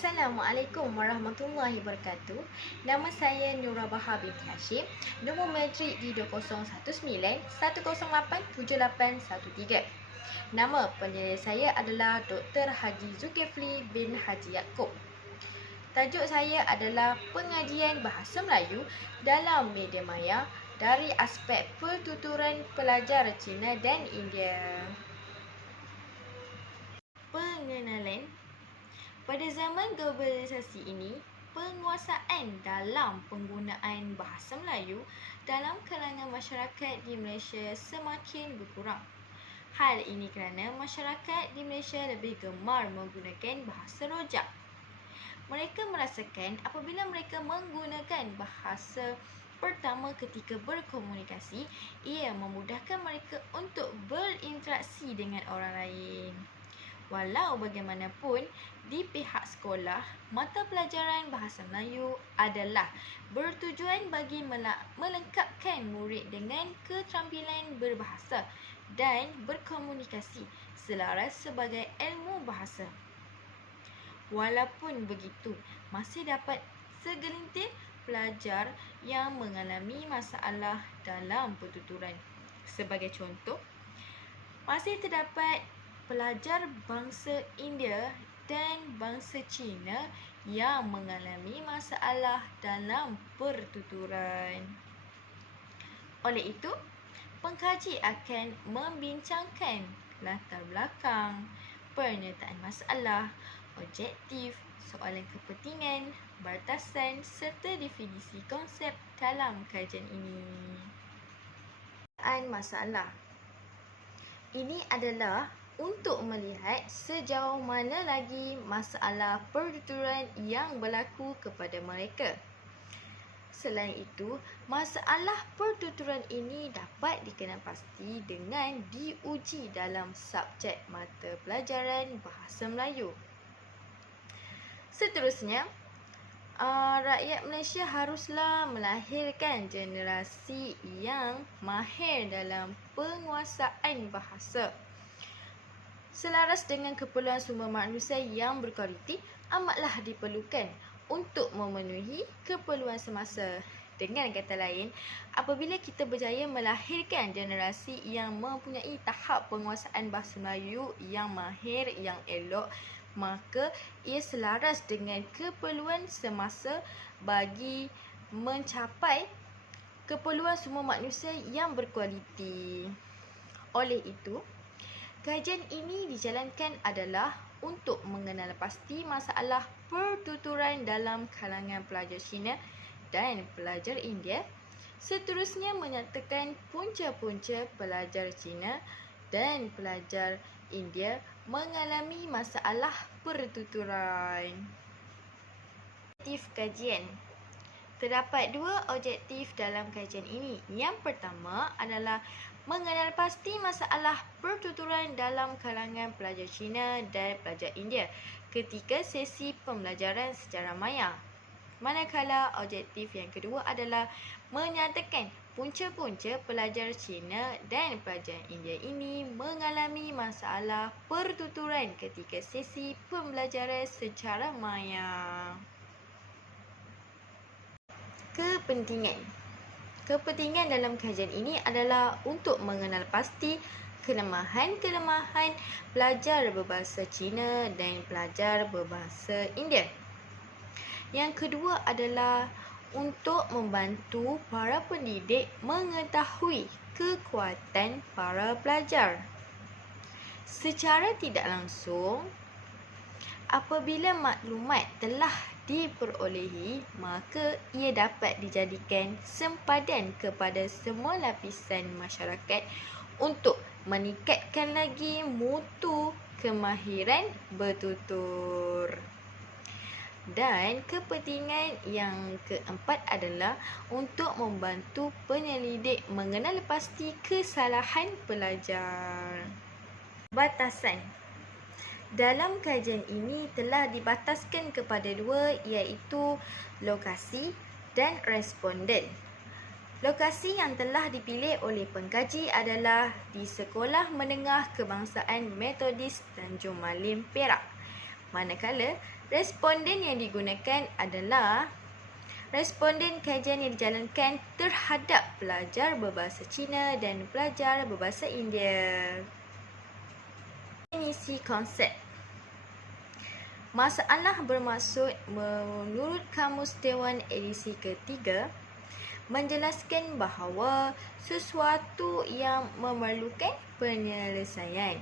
Assalamualaikum warahmatullahi wabarakatuh. Nama saya Nura Bahar binti Hashim. Nombor matrik di 2019-108-7813. Nama penyelidik saya adalah Dr. Haji Zulkifli bin Haji Yaakob. Tajuk saya adalah pengajian bahasa Melayu dalam media maya dari aspek pertuturan pelajar Cina dan India. Pengenalan. Pada zaman globalisasi ini, penguasaan dalam penggunaan bahasa Melayu dalam kalangan masyarakat di Malaysia semakin berkurang. Hal ini kerana masyarakat di Malaysia lebih gemar menggunakan bahasa rojak. Mereka merasakan apabila mereka menggunakan bahasa pertama ketika berkomunikasi, ia memudahkan mereka untuk berinteraksi dengan orang lain. Walau bagaimanapun, di pihak sekolah, mata pelajaran bahasa Melayu adalah bertujuan bagi melengkapkan murid dengan keterampilan berbahasa dan berkomunikasi selaras sebagai ilmu bahasa. Walaupun begitu, masih dapat segelintir pelajar yang mengalami masalah dalam pertuturan. Sebagai contoh, masih terdapat pelajar bangsa India dan bangsa Cina yang mengalami masalah dalam pertuturan. Oleh itu, pengkaji akan membincangkan latar belakang, penyertaan masalah, objektif, soalan kepentingan, batasan serta definisi konsep dalam kajian ini. Masalah ini adalah untuk melihat sejauh mana lagi masalah pertuturan yang berlaku kepada mereka. Selain itu, masalah pertuturan ini dapat dikenal pasti dengan diuji dalam subjek mata pelajaran bahasa Melayu. Seterusnya, rakyat Malaysia haruslah melahirkan generasi yang mahir dalam penguasaan bahasa. Selaras dengan keperluan sumber manusia yang berkualiti, amatlah diperlukan untuk memenuhi keperluan semasa. Dengan kata lain, apabila kita berjaya melahirkan generasi yang mempunyai tahap penguasaan bahasa Melayu yang mahir, yang elok, maka ia selaras dengan keperluan semasa bagi mencapai keperluan sumber manusia yang berkualiti. Oleh itu, kajian ini dijalankan adalah untuk mengenal pasti masalah pertuturan dalam kalangan pelajar Cina dan pelajar India. Seterusnya menyatakan punca-punca pelajar Cina dan pelajar India mengalami masalah pertuturan. Objektif kajian. Terdapat dua objektif dalam kajian ini. Yang pertama adalah mengenal pasti masalah pertuturan dalam kalangan pelajar Cina dan pelajar India ketika sesi pembelajaran secara maya. Manakala objektif yang kedua adalah menyatakan punca-punca pelajar Cina dan pelajar India ini mengalami masalah pertuturan ketika sesi pembelajaran secara maya. Kepentingan dalam kajian ini adalah untuk mengenal pasti kelemahan-kelemahan pelajar berbahasa Cina dan pelajar berbahasa India. Yang kedua adalah untuk membantu para pendidik mengetahui kekuatan para pelajar. Secara tidak langsung, apabila maklumat telah diperolehi, maka ia dapat dijadikan sempadan kepada semua lapisan masyarakat untuk meningkatkan lagi mutu kemahiran bertutur. Dan kepentingan yang keempat adalah untuk membantu penyelidik mengenal pasti kesalahan pelajar. Batasan. Dalam kajian ini telah dibataskan kepada dua, iaitu lokasi dan responden. Lokasi yang telah dipilih oleh pengkaji adalah di Sekolah Menengah Kebangsaan Metodis Tanjung Malim, Perak. Manakala Responden yang digunakan adalah responden kajian yang dijalankan terhadap pelajar berbahasa Cina dan pelajar berbahasa India. Definisi konsep. Masalah bermaksud menurut Kamus Dewan edisi ketiga menjelaskan bahawa sesuatu yang memerlukan penyelesaian.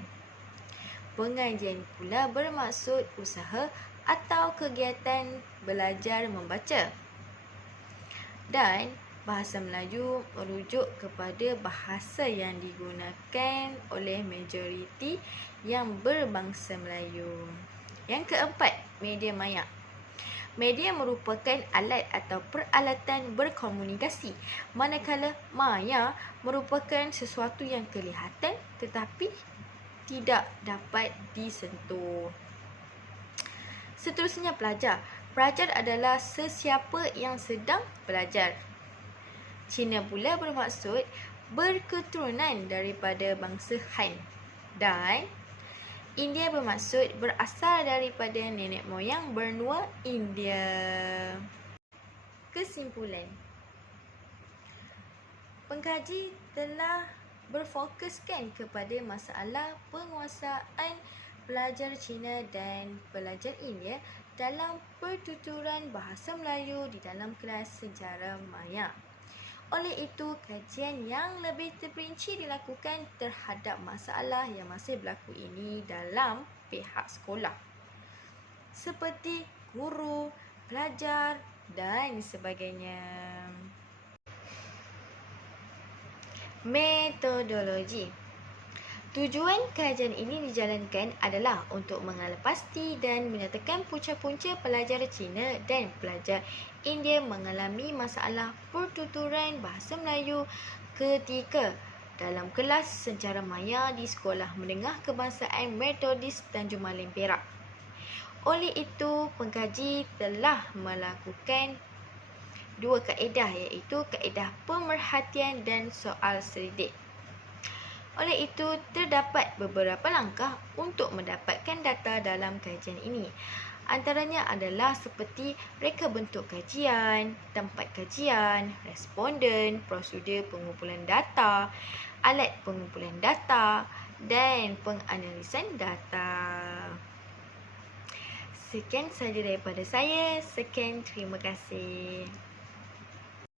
Pengajian pula bermaksud usaha atau kegiatan belajar membaca. Dan bahasa Melayu merujuk kepada bahasa yang digunakan oleh majoriti yang berbangsa Melayu. Yang keempat, media maya. Media merupakan alat atau peralatan berkomunikasi, manakala maya merupakan sesuatu yang kelihatan tetapi tidak dapat disentuh. Seterusnya, pelajar. Pelajar adalah sesiapa yang sedang belajar. Cina pula bermaksud berketurunan daripada bangsa Han. Dan India bermaksud berasal daripada nenek moyang benua India. Kesimpulan. Pengkaji telah berfokuskan kepada masalah penguasaan pelajar Cina dan pelajar India dalam pertuturan bahasa Melayu di dalam kelas sejarah maya. Oleh itu, kajian yang lebih terperinci dilakukan terhadap masalah yang masih berlaku ini dalam pihak sekolah, seperti guru, pelajar dan sebagainya. Metodologi. Tujuan kajian ini dijalankan adalah untuk mengenal pasti dan menyatakan punca-punca pelajar Cina dan pelajar India mengalami masalah pertuturan bahasa Melayu ketika dalam kelas sejarah maya di Sekolah Menengah Kebangsaan Metodis Tanjung Malim, Perak. Oleh itu, pengkaji telah melakukan dua kaedah, iaitu kaedah pemerhatian dan soal selidik. Oleh itu, terdapat beberapa langkah untuk mendapatkan data dalam kajian ini. Antaranya adalah seperti reka bentuk kajian, tempat kajian, responden, prosedur pengumpulan data, alat pengumpulan data dan penganalisan data. Sekian sahaja daripada saya. Sekian, terima kasih.